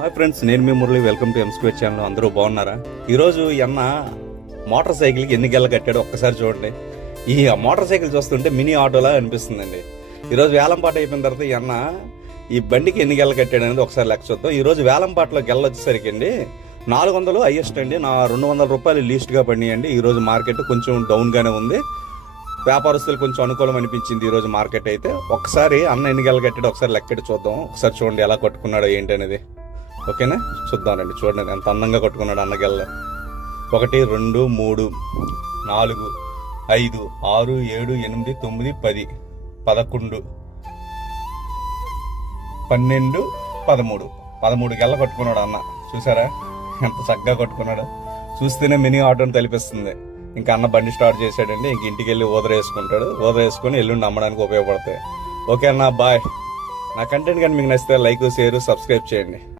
Hi friends, నేను మీ Murali. Welcome to M square channel. అందరూ బాగున్నారా? ఈరోజు అన్న మోటార్ సైకిల్కి ఎన్ని గెల్ల కట్టాడో ఒక్కసారి చూడండి. ఈ మోటార్ సైకిల్ చూస్తుంటే మినీ ఆటోలా అనిపిస్తుందండి. ఈరోజు వేలంపాట అయిపోయిన తర్వాత ఈ అన్న ఈ బండికి ఎన్ని గెల్ల కట్టాడు అనేది ఒకసారి లెక్క చూద్దాం. ఈరోజు వేలంపాటలో గెల్ల వచ్చేసరికి అండి 400 హైయెస్ట్ అండి. 200 రూపాయలు లీస్ట్గా పడినాయండి. ఈరోజు మార్కెట్ కొంచెం డౌన్గానే ఉంది. వ్యాపారస్తులు కొంచెం అనుకూలం అనిపించింది ఈరోజు మార్కెట్ అయితే. ఒకసారి అన్న ఎన్ని గెల్ల కట్టాడో ఒకసారి లెక్కెట్టి చూద్దాం. ఒకసారి చూడండి ఎలా కొట్టుకున్నాడో ఏంటి అనేది. ఓకేనా, చూద్దామండి. చూడండి ఎంత అందంగా కొట్టుకున్నాడు అన్నగెల్ల. 1 2 3 4 5 6 7 8 9 10 11 12 13 గెల్ల కొట్టుకున్నాడు అన్న. చూసారా ఎంత చక్కగా కొట్టుకున్నాడు. చూస్తేనే మినీ ఆటోని తలిపిస్తుంది. ఇంకా అన్న బండి స్టార్ట్ చేశాడండి. ఇంక ఇంటికి వెళ్ళి ఊదరేసుకుంటాడు. ఊదరేసుకుని ఎల్లుండి అమ్మడానికి ఉపయోగపడతాయి. ఓకే అన్న, బాయ్. నా కంటెంట్ కానీ మీకు నచ్చితే లైక్, షేర్, సబ్స్క్రైబ్ చేయండి.